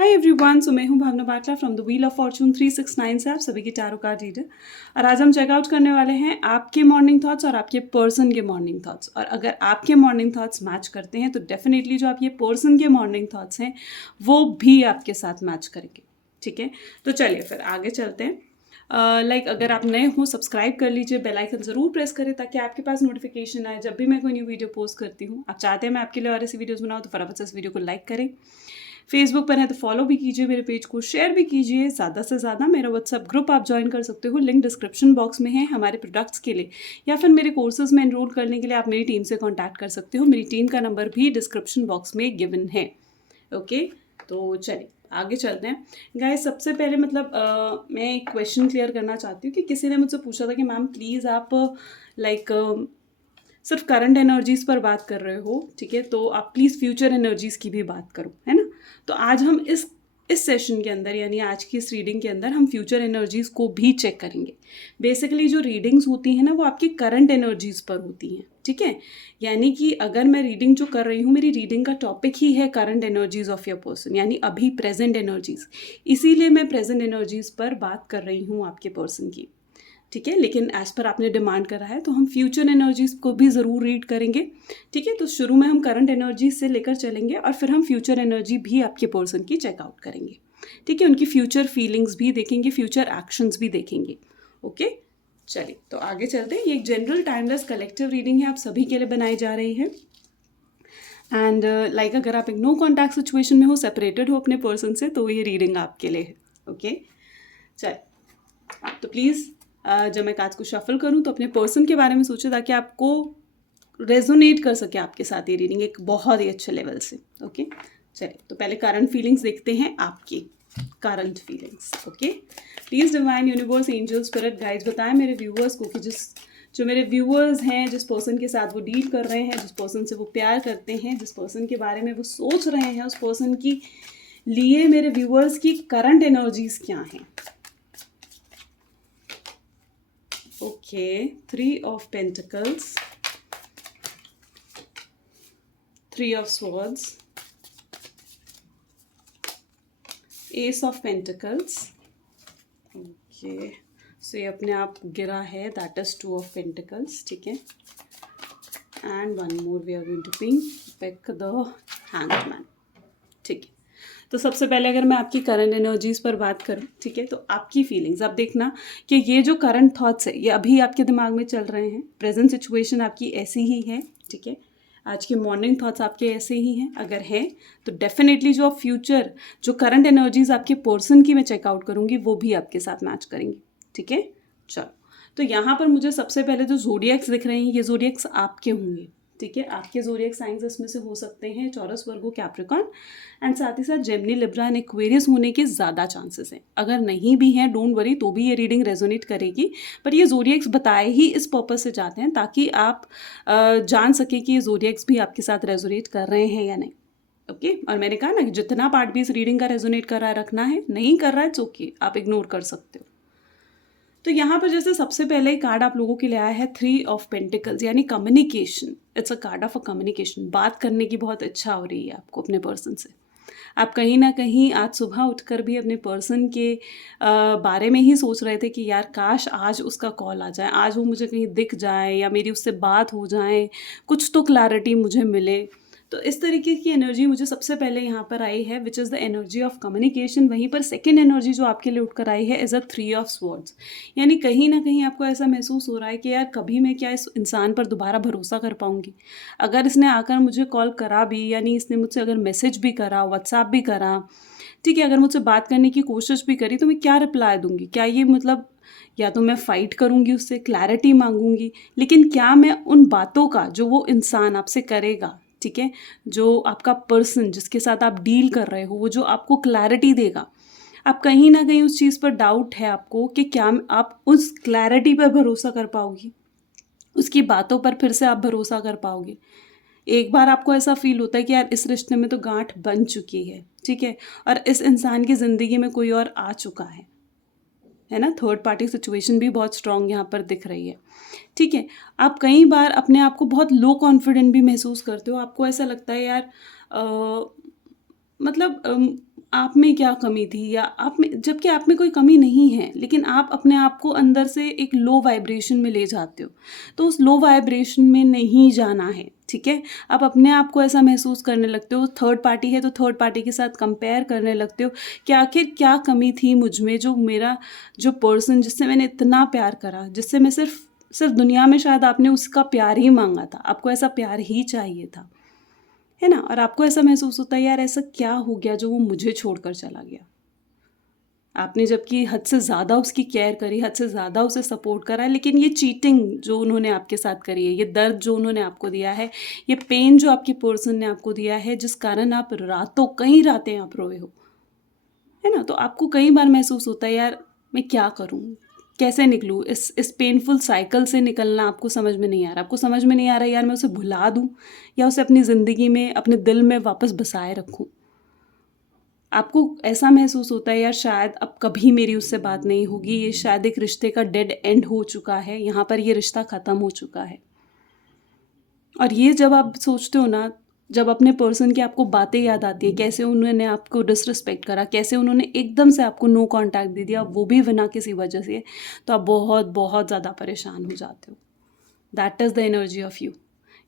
Hi everyone, so मैं हूं Bhavna Batla from the wheel of fortune 369 से आप सभी की टैरो कार्ड रीडर। और आज हम चेकआउट करने वाले हैं आपके मॉर्निंग थॉट्स और आपके पर्सन के मॉर्निंग थॉट्स। और अगर आपके मॉर्निंग थॉट्स मैच करते हैं तो डेफिनेटली जो आपके पर्सन के मॉर्निंग थॉट्स हैं वो भी आपके साथ मैच करेंगे। ठीक है, तो चलिए फिर आगे चलते हैं। अगर आप नए हो सब्सक्राइब कर लीजिए, बेल आइकन ज़रूर प्रेस करें ताकि आपके पास नोटिफिकेशन आए जब भी मैं कोई न्यू वीडियो पोस्ट करती हूँ। आप चाहते हैं मैं आपके लिए और ऐसी वीडियोस बनाऊँ तो फटाफट से इस वीडियो को लाइक करें। फेसबुक पर है तो फॉलो भी कीजिए, मेरे पेज को शेयर भी कीजिए ज़्यादा से ज़्यादा। मेरा व्हाट्सअप ग्रुप आप ज्वाइन कर सकते हो, लिंक डिस्क्रिप्शन बॉक्स में है। हमारे प्रोडक्ट्स के लिए या फिर मेरे कोर्सेज में एनरोल करने के लिए आप मेरी टीम से कॉन्टैक्ट कर सकते हो। मेरी टीम का नंबर भी डिस्क्रिप्शन बॉक्स में गिवन है। ओके, तो चलिए आगे चलते हैं गाइस। सबसे पहले मैं एक क्वेश्चन क्लियर करना चाहती हूँ कि किसी ने मुझसे पूछा था कि मैम प्लीज़ आप सिर्फ करंट एनर्जीज़ पर बात कर रहे हो, ठीक है, तो आप प्लीज़ फ्यूचर एनर्जीज़ की भी बात करो, है ना। तो आज हम इस सेशन के अंदर यानी आज की इस रीडिंग के अंदर हम फ्यूचर एनर्जीज़ को भी चेक करेंगे। बेसिकली जो रीडिंग्स होती हैं ना वो आपकी करंट एनर्जीज़ पर होती हैं, ठीक है। यानी कि अगर मैं रीडिंग जो कर रही हूँ, मेरी रीडिंग का टॉपिक ही है current energies of your person, यानी अभी प्रेजेंट एनर्जीज़। इसीलिए मैं प्रेजेंट एनर्जीज़ पर बात कर रही हूँ आपके पर्सन की, ठीक है। लेकिन एज पर आपने डिमांड करा है तो हम फ्यूचर एनर्जीज़ को भी ज़रूर रीड करेंगे, ठीक है। तो शुरू में हम करंट एनर्जी से लेकर चलेंगे और फिर हम फ्यूचर एनर्जी भी आपके पर्सन की चेकआउट करेंगे, ठीक है। उनकी फ्यूचर फीलिंग्स भी देखेंगे, फ्यूचर एक्शंस भी देखेंगे। ओके, चलिए तो आगे चलते हैं। ये एक जनरल टाइमलेस कलेक्टिव रीडिंग है, आप सभी के लिए बनाई जा रही है। एंड अगर आप एक नो कॉन्टैक्ट सिचुएशन में हो, सेपरेटेड हो अपने पर्सन से, तो ये रीडिंग आपके लिए है। ओके, चलिए तो प्लीज़ जब मैं कार्ड्स को शफल करूं तो अपने पर्सन के बारे में सोचें ताकि आपको रेजोनेट कर सके आपके साथ ये रीडिंग एक बहुत ही अच्छे लेवल से। ओके, चलिए तो पहले करंट फीलिंग्स देखते हैं, आपकी current feelings. Okay, please divine universe angel spirit guides बताएं मेरे व्यूअर्स को कि जो मेरे व्यूअर्स हैं, जिस पर्सन के साथ वो डील कर रहे हैं, जिस पर्सन से वो प्यार करते हैं, जिस पर्सन के बारे में वो सोच रहे हैं, उस पर्सन की लिए मेरे व्यूअर्स की करंट एनर्जीज क्या हैं। Okay, 3 of Pentacles, 3 of Swords, Ace of Pentacles. Okay, so ये अपने आप गिरा है, that is 2 of Pentacles, ठीक है। And one more we are going to pick the Hanged Man, ठीक है। तो सबसे पहले अगर मैं आपकी करंट एनर्जीज़ पर बात करूं, ठीक है, तो आपकी फीलिंग्स आप देखना कि ये जो करंट थॉट्स है ये अभी आपके दिमाग में चल रहे हैं। प्रेजेंट सिचुएशन आपकी ऐसी ही है, ठीक है। आज के मॉर्निंग थॉट्स आपके ऐसे ही हैं। अगर है तो डेफिनेटली जो फ्यूचर जो करंट एनर्जीज़ आपके पर्सन की मैं चेकआउट करूँगी वो भी आपके साथ मैच करेंगी, ठीक है। चलो, तो यहाँ पर मुझे सबसे पहले जो ज़ोडिएक्स दिख रहे हैं ये ज़ोडिएक्स आपके होंगे, ठीक है। आपके ज़ोडिएक साइंस इसमें से हो सकते हैं टॉरस, वर्गो, कैप्रिकॉर्न एंड साथ ही साथ जेमिनी, लिब्रा एंड एक्वेरियस होने के ज़्यादा चांसेस हैं। अगर नहीं भी हैं डोंट वरी, तो भी ये रीडिंग रेजोनेट करेगी। पर ये ज़ोडिएक्स बताए ही इस पर्पस से जाते हैं ताकि आप जान सकें कि ये ज़ोडिएक्स भी आपके साथ रेजोनेट कर रहे हैं या नहीं। ओके, और मैंने कहा ना कि जितना पार्ट भी इस रीडिंग का रेजोनेट कर रहा है रखना है, नहीं कर रहा है इट्स ओके, आप इग्नोर कर सकते हो। तो यहाँ पर जैसे सबसे पहले कार्ड आप लोगों के लिए आया है 3 ऑफ पेंटिकल्स, यानी communication. It's a card of a communication. बात करने की बहुत इच्छा हो रही है आपको अपने पर्सन से। आप कहीं ना कहीं आज सुबह उठकर भी अपने पर्सन के बारे में ही सोच रहे थे कि यार काश आज उसका कॉल आ जाए, आज वो मुझे कहीं दिख जाए या मेरी उससे बात हो जाए, कुछ तो क्लैरिटी मुझे मिले। तो इस तरीके की एनर्जी मुझे सबसे पहले यहाँ पर आई है, which is the energy of communication. वहीं पर सेकेंड एनर्जी जो आपके लिए उठकर आई है इज़ अ 3 ऑफ स्वॉर्ड्स, यानी कहीं ना कहीं आपको ऐसा महसूस हो रहा है कि यार कभी मैं क्या इस इंसान पर दोबारा भरोसा कर पाऊँगी। अगर इसने आकर मुझे कॉल करा भी, यानी इसने मुझसे अगर मैसेज भी करा, व्हाट्सएप भी करा, ठीक है, अगर मुझसे बात करने की कोशिश भी करी तो मैं क्या रिप्लाई दूंगी। क्या ये या तो मैं फ़ाइट करूंगी, उससे क्लैरिटी मांगूंगी, लेकिन क्या मैं उन बातों का जो वो इंसान आपसे करेगा, ठीक है, जो आपका पर्सन जिसके साथ आप डील कर रहे हो, वो जो आपको क्लैरिटी देगा, आप कहीं ना कहीं उस चीज़ पर डाउट है आपको कि क्या आप उस क्लैरिटी पर भरोसा कर पाओगी, उसकी बातों पर फिर से आप भरोसा कर पाओगे। एक बार आपको ऐसा फील होता है कि यार इस रिश्ते में तो गांठ बन चुकी है, ठीक है, और इस इंसान की ज़िंदगी में कोई और आ चुका है ना। थर्ड पार्टी सिचुएशन भी बहुत स्ट्रांग यहाँ पर दिख रही है, ठीक है। आप कई बार अपने आप को बहुत लो कॉन्फिडेंट भी महसूस करते हो। आपको ऐसा लगता है यार आप में क्या कमी थी, या आप में, जबकि आप में कोई कमी नहीं है, लेकिन आप अपने आप को अंदर से एक लो वाइब्रेशन में ले जाते हो। तो उस लो वाइब्रेशन में नहीं जाना है, ठीक है। आप अपने आप को ऐसा महसूस करने लगते हो, थर्ड पार्टी है तो थर्ड पार्टी के साथ कंपेयर करने लगते हो कि आखिर क्या कमी थी मुझ में, जो मेरा जो पर्सन जिससे मैंने इतना प्यार करा, जिससे मैं सिर्फ सिर्फ दुनिया में शायद आपने उसका प्यार ही मांगा था, आपको ऐसा प्यार ही चाहिए था, है ना। और आपको ऐसा महसूस होता है यार ऐसा क्या हो गया जो वो मुझे छोड़कर चला गया। आपने जबकि हद से ज़्यादा उसकी केयर करी, हद से ज़्यादा उसे सपोर्ट करा, लेकिन ये चीटिंग जो उन्होंने आपके साथ करी है, ये दर्द जो उन्होंने आपको दिया है, ये पेन जो आपकी पर्सन ने आपको दिया है, जिस कारण आप रातों कई रातें आप रोए हो, है ना। तो आपको कई बार महसूस होता है यार मैं क्या करूँ, कैसे निकलूँ इस पेनफुल साइकिल से निकलना आपको समझ में नहीं आ रहा। आपको समझ में नहीं आ रहा यार मैं उसे भुला दूँ या उसे अपनी ज़िंदगी में, अपने दिल में वापस बसाए रखूँ। आपको ऐसा महसूस होता है यार शायद अब कभी मेरी उससे बात नहीं होगी, ये शायद एक रिश्ते का डेड एंड हो चुका है, यहाँ पर ये रिश्ता ख़त्म हो चुका है। और ये जब आप सोचते हो ना, जब अपने पर्सन की आपको बातें याद आती है, कैसे उन्होंने आपको डिसरिस्पेक्ट करा, कैसे उन्होंने एकदम से आपको नो कांटेक्ट दे दिया, वो भी बिना किसी वजह से, तो आप बहुत बहुत ज़्यादा परेशान हो जाते हो। That is the energy of you.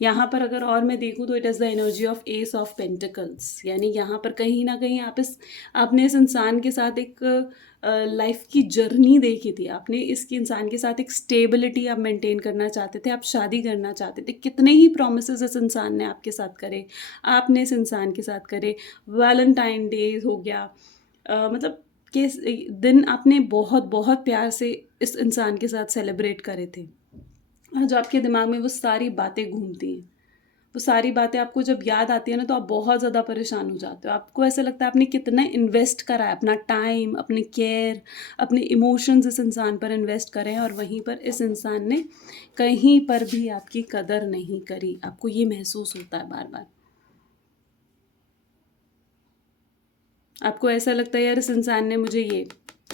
यहाँ पर अगर और मैं देखूँ तो it is the energy of S of pentacles, यानी यहाँ पर कहीं ना कहीं आपने इस इंसान के साथ एक लाइफ की जर्नी देखी थी, आपने इसके इंसान के साथ एक स्टेबिलिटी आप मेंटेन करना चाहते थे, आप शादी करना चाहते थे, कितने ही प्रोमिसेस इस इंसान ने आपके साथ करे, आपने इस इंसान के साथ करे। वैलेंटाइन डे हो गया, मतलब के दिन आपने बहुत बहुत प्यार से इस इंसान के साथ सेलिब्रेट करे थे। जो आपके दिमाग में वो सारी बातें घूमती हैं, वो सारी बातें आपको जब याद आती है ना, तो आप बहुत ज़्यादा परेशान हो जाते हो। आपको ऐसा लगता है आपने कितना इन्वेस्ट करा है, अपना टाइम, अपनी केयर, अपने इमोशंस इस इंसान पर इन्वेस्ट करें, और वहीं पर इस इंसान ने कहीं पर भी आपकी कदर नहीं करी। आपको ये महसूस होता है बार बार। आपको ऐसा लगता है यार इस इंसान ने मुझे ये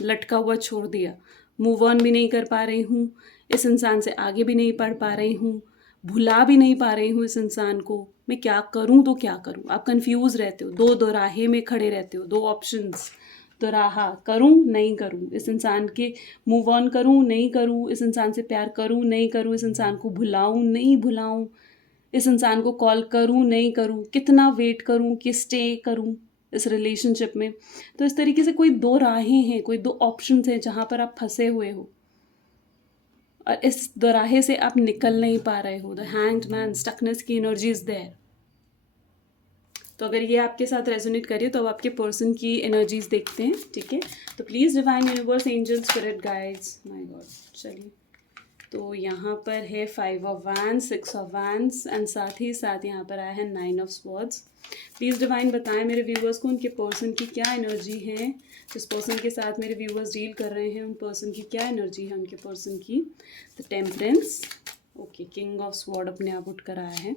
लटका हुआ छोड़ दिया, मूव ऑन भी नहीं कर पा रही हूँ, इस इंसान से आगे भी नहीं बढ़ पा रही हूँ, भुला भी नहीं पा रही हूँ इस इंसान को, मैं क्या करूँ तो क्या करूँ। आप कंफ्यूज रहते हो, दो दोराहे में खड़े रहते हो, दो ऑप्शंस, दोराहा, करूँ नहीं करूँ, इस इंसान के मूव ऑन करूँ नहीं करूँ, इस इंसान से प्यार करूँ नहीं करूँ, इस इंसान को भुलाऊँ नहीं भुलाऊँ, इस इंसान को कॉल करूँ नहीं करूँ, कितना वेट करूँ कि स्टे करूँ इस रिलेशनशिप में। तो इस तरीके से कोई दो राहें हैं, कोई दो ऑप्शंस हैं जहाँ पर आप फंसे हुए हो, और इस दोराहे से आप निकल नहीं पा रहे हो। द हैंग्ड मैन, स्टकनेस की एनर्जी इज देयर। तो अगर ये आपके साथ रेजोनेट करिए तो अब आपके पर्सन की एनर्जीज देखते हैं, ठीक है। तो please divine universe, angel, spirit guides, my God. चलिए, तो यहाँ पर है 5 of wands, 6 of wands, and साथ ही साथ यहाँ पर आया है 9 ऑफ स्वॉर्ड्स। प्लीज़ डिवाइन बताएं मेरे व्यूवर्स को उनके पर्सन की क्या एनर्जी है, जिस पर्सन के साथ मेरे व्यूवर्स डील कर रहे हैं उन पर्सन की क्या एनर्जी है, उनके पर्सन की। The temperance, okay, king of sword अपने आप उठ कर आया है।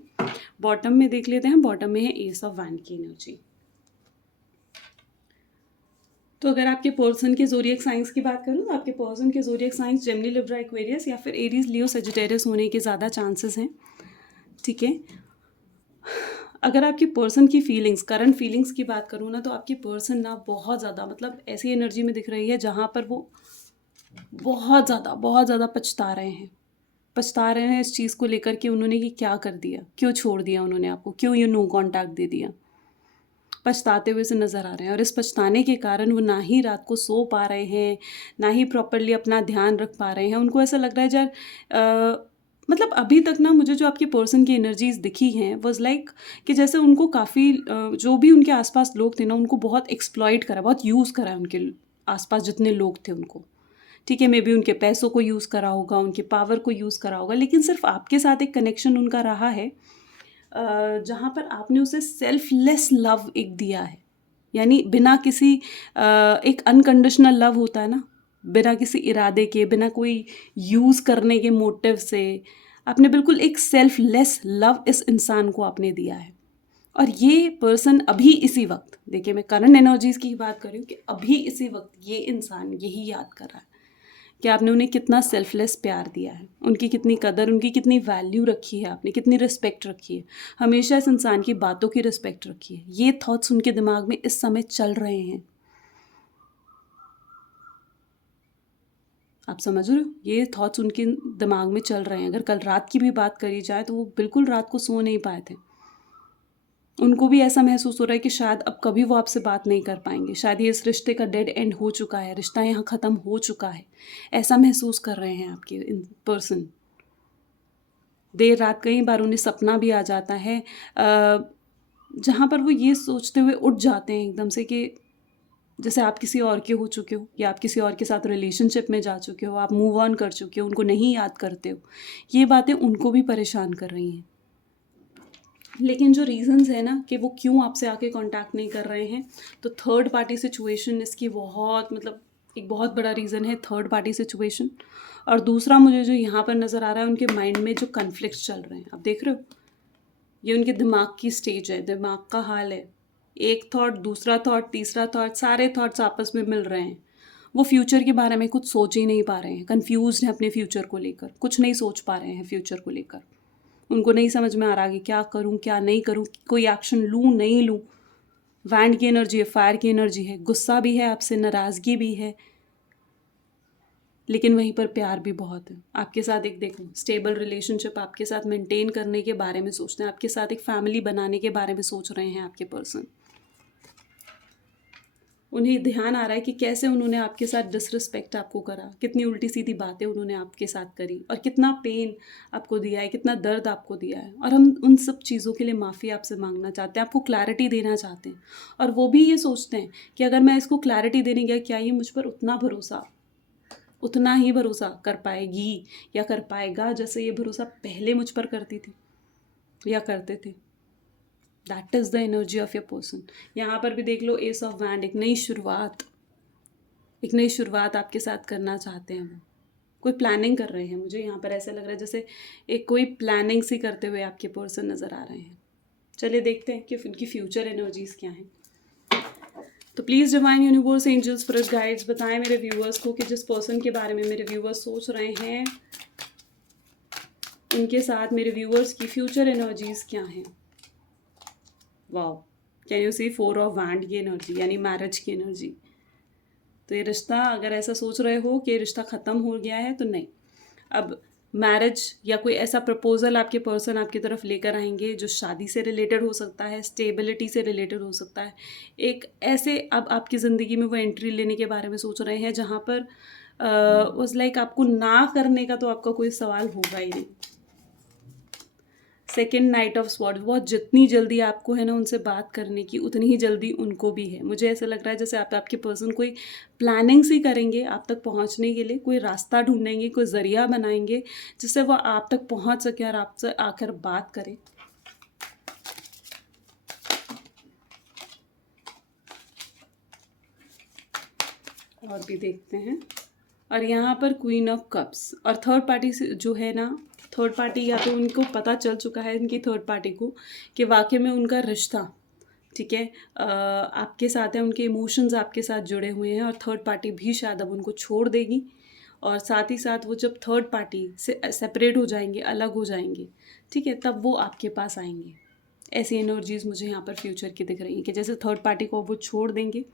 बॉटम में देख लेते हैं, बॉटम में है एस ऑफ वैंड की एनर्जी। तो अगर आपके पर्सन के ज़ोडिएक साइंस की बात करूँ तो आपके पर्सन के zodiac science Gemini, Libra, Aquarius या फिर एरीज, लियो, सजिटेरियस होने के ज़्यादा चांसेस हैं, ठीक है। अगर आपके पर्सन की फीलिंग्स, करंट फीलिंग्स की बात करूँ ना, तो आपकी पर्सन ना बहुत ज़्यादा, मतलब ऐसी एनर्जी में दिख रही है जहाँ पर वो बहुत ज़्यादा पछता रहे हैं इस चीज़ को लेकर कि उन्होंने ये क्या कर दिया, क्यों छोड़ दिया उन्होंने आपको, क्यों ये नो कांटेक्ट दे दिया। पछताते हुए से नज़र आ रहे हैं, और इस पछताने के कारण वो ना ही रात को सो पा रहे हैं, ना ही प्रॉपरली अपना ध्यान रख पा रहे हैं। उनको ऐसा लग रहा है यार, मतलब अभी तक ना मुझे जो आपके पर्सन की एनर्जीज दिखी हैं वॉज लाइक कि जैसे उनको काफ़ी जो भी उनके आसपास लोग थे ना, उनको बहुत एक्सप्लॉइट करा, बहुत यूज़ करा है उनके आसपास जितने लोग थे उनको, ठीक है। मे बी उनके पैसों को यूज़ करा होगा, उनके पावर को यूज़ करा होगा, लेकिन सिर्फ आपके साथ एक कनेक्शन उनका रहा है जहाँ पर आपने उसे सेल्फलेस लव एक दिया है, यानी बिना किसी एक अनकंडीशनल लव होता है ना, बिना किसी इरादे के, बिना कोई यूज़ करने के मोटिव से, आपने बिल्कुल एक सेल्फलेस लव इस इंसान को आपने दिया है। और ये पर्सन अभी इसी वक्त, देखिए मैं करंट एनर्जीज़ की बात कर रही हूँ कि अभी इसी वक्त ये इंसान यही याद कर रहा है, कि आपने उन्हें कितना सेल्फलेस प्यार दिया है, उनकी कितनी कदर, उनकी कितनी वैल्यू रखी है, आपने कितनी रिस्पेक्ट रखी है, हमेशा इस इंसान की बातों की रिस्पेक्ट रखी है। ये थॉट्स उनके दिमाग में इस समय चल रहे हैं। आप समझ रहे हो? ये थॉट्स उनके दिमाग में चल रहे हैं। अगर कल रात की भी बात करी जाए तो वो बिल्कुल रात को सो नहीं पाए थे। उनको भी ऐसा महसूस हो रहा है कि शायद अब कभी वो आपसे बात नहीं कर पाएंगे, शायद ये इस रिश्ते का डेड एंड हो चुका है, रिश्ता यहाँ ख़त्म हो चुका है, ऐसा महसूस कर रहे हैं आपके पर्सन। देर रात कई बार उन्हें सपना भी आ जाता है जहाँ पर वो ये सोचते हुए उठ जाते हैं एकदम से कि जैसे आप किसी और के हो चुके हो, या आप किसी और के साथ रिलेशनशिप में जा चुके हो, आप मूव ऑन कर चुके हो, उनको नहीं याद करते हो। ये बातें उनको भी परेशान कर रही हैं। लेकिन जो रीज़न्स है ना कि वो क्यों आपसे आके कांटेक्ट नहीं कर रहे हैं, तो थर्ड पार्टी सिचुएशन इसकी बहुत मतलब एक बहुत बड़ा रीज़न है, थर्ड पार्टी सिचुएशन। और दूसरा मुझे जो यहाँ पर नज़र आ रहा है, उनके माइंड में जो कन्फ्लिक्ट्स चल रहे हैं, आप देख रहे हो, ये उनके दिमाग की स्टेज है, दिमाग का हाल है। एक थॉट, दूसरा थॉट, तीसरा थॉट, सारे थॉट्स आपस में मिल रहे हैं। वो फ्यूचर के बारे में कुछ सोच ही नहीं पा रहे हैं, कन्फ्यूज़ हैं अपने फ्यूचर को लेकर, कुछ नहीं सोच पा रहे हैं फ्यूचर को लेकर। उनको नहीं समझ में आ रहा कि क्या करूं क्या नहीं करूं, कोई एक्शन लूं नहीं लूं। वैंड की एनर्जी है, फायर की एनर्जी है, गुस्सा भी है आपसे, नाराज़गी भी है, लेकिन वहीं पर प्यार भी बहुत है आपके साथ। एक देखो स्टेबल रिलेशनशिप आपके साथ मेंटेन करने के बारे में सोचते हैं, आपके साथ एक फैमिली बनाने के बारे में सोच रहे हैं आपके पर्सन। उन्हें ध्यान आ रहा है कि कैसे उन्होंने आपके साथ डिसरिस्पेक्ट आपको करा, कितनी उल्टी सीधी बातें उन्होंने आपके साथ करी, और कितना पेन आपको दिया है, कितना दर्द आपको दिया है। और हम उन सब चीज़ों के लिए माफ़ी आपसे मांगना चाहते हैं, आपको क्लैरिटी देना चाहते हैं। और वो भी ये सोचते हैं कि अगर मैं इसको क्लैरिटी देने गया, क्या ये मुझ पर उतना ही भरोसा कर पाएगी या कर पाएगा जैसे ये भरोसा पहले मुझ पर करती थी या करते थे। That is the energy of your person. यहाँ पर भी देख लो, एस ऑफ वैंड, एक नई शुरुआत आपके साथ करना चाहते हैं। वो कोई प्लानिंग कर रहे हैं, मुझे यहाँ पर ऐसा लग रहा है जैसे एक कोई प्लानिंग सी करते हुए आपके पर्सन नज़र आ रहे हैं। चलिए देखते हैं कि उनकी फ्यूचर एनर्जीज़ क्या हैं। तो please divine universe, angels, spirit guides बताएं मेरे व्यूअर्स को कि जिस पर्सन के बारे में मेरे व्यूअर्स सोच रहे हैं, उनके साथ मेरे व्यूअर्स की फ्यूचर एनर्जीज़ क्या हैं। Wow, can you see 4 of wand की एनर्जी, यानी मैरिज की एनर्जी। तो ये रिश्ता, अगर ऐसा सोच रहे हो कि रिश्ता ख़त्म हो गया है, तो नहीं, अब मैरिज या कोई ऐसा प्रपोजल आपके पर्सन आपकी तरफ लेकर आएंगे जो शादी से रिलेटेड हो सकता है, स्टेबिलिटी से रिलेटेड हो सकता है। एक ऐसे अब आपकी ज़िंदगी में वो एंट्री लेने के बारे में सोच रहे हैं जहाँ पर उस लाइक आपको ना करने का तो आपका कोई सवाल होगा ही नहीं। सेकेंड नाइट ऑफ स्वॉर्ड, बहुत जितनी जल्दी आपको है ना उनसे बात करने की, उतनी ही जल्दी उनको भी है। मुझे ऐसा लग रहा है जैसे आपके पर्सन कोई प्लानिंग सी करेंगे आप तक पहुंचने के लिए, कोई रास्ता ढूंढेंगे, कोई ज़रिया बनाएंगे जिससे वो आप तक पहुंच सके और आपसे आकर बात करें। और भी देखते हैं। और यहाँ पर क्वीन ऑफ कप्स, और थर्ड पार्टी से जो है ना, थर्ड पार्टी या तो उनको पता चल चुका है इनकी थर्ड पार्टी को कि वाकई में उनका रिश्ता ठीक है आपके साथ है, उनके इमोशंस आपके साथ जुड़े हुए हैं, और थर्ड पार्टी भी शायद अब उनको छोड़ देगी। और साथ ही साथ वो जब थर्ड पार्टी से सेपरेट हो जाएंगे, अलग हो जाएंगे, ठीक है, तब वो आपके पास आएंगे। ऐसी एनर्जीज़ मुझे यहाँ पर फ्यूचर की दिख रही हैं कि जैसे थर्ड पार्टी को वो छोड़ देंगे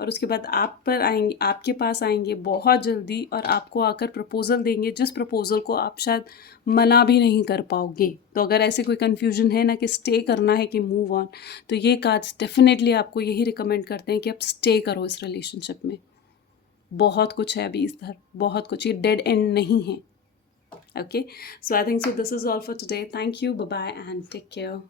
और उसके बाद आप पर आएंगे, आपके पास आएंगे बहुत जल्दी, और आपको आकर प्रपोज़ल देंगे, जिस प्रपोज़ल को आप शायद मना भी नहीं कर पाओगे। तो अगर ऐसे कोई कन्फ्यूजन है ना कि स्टे करना है कि मूव ऑन, तो ये कार्ड्स डेफिनेटली आपको यही रिकमेंड करते हैं कि आप स्टे करो इस रिलेशनशिप में। बहुत कुछ है अभी इधर, बहुत कुछ, ये डेड एंड नहीं है। Okay, so I think so this is all for today. Thank you, bye bye and take care.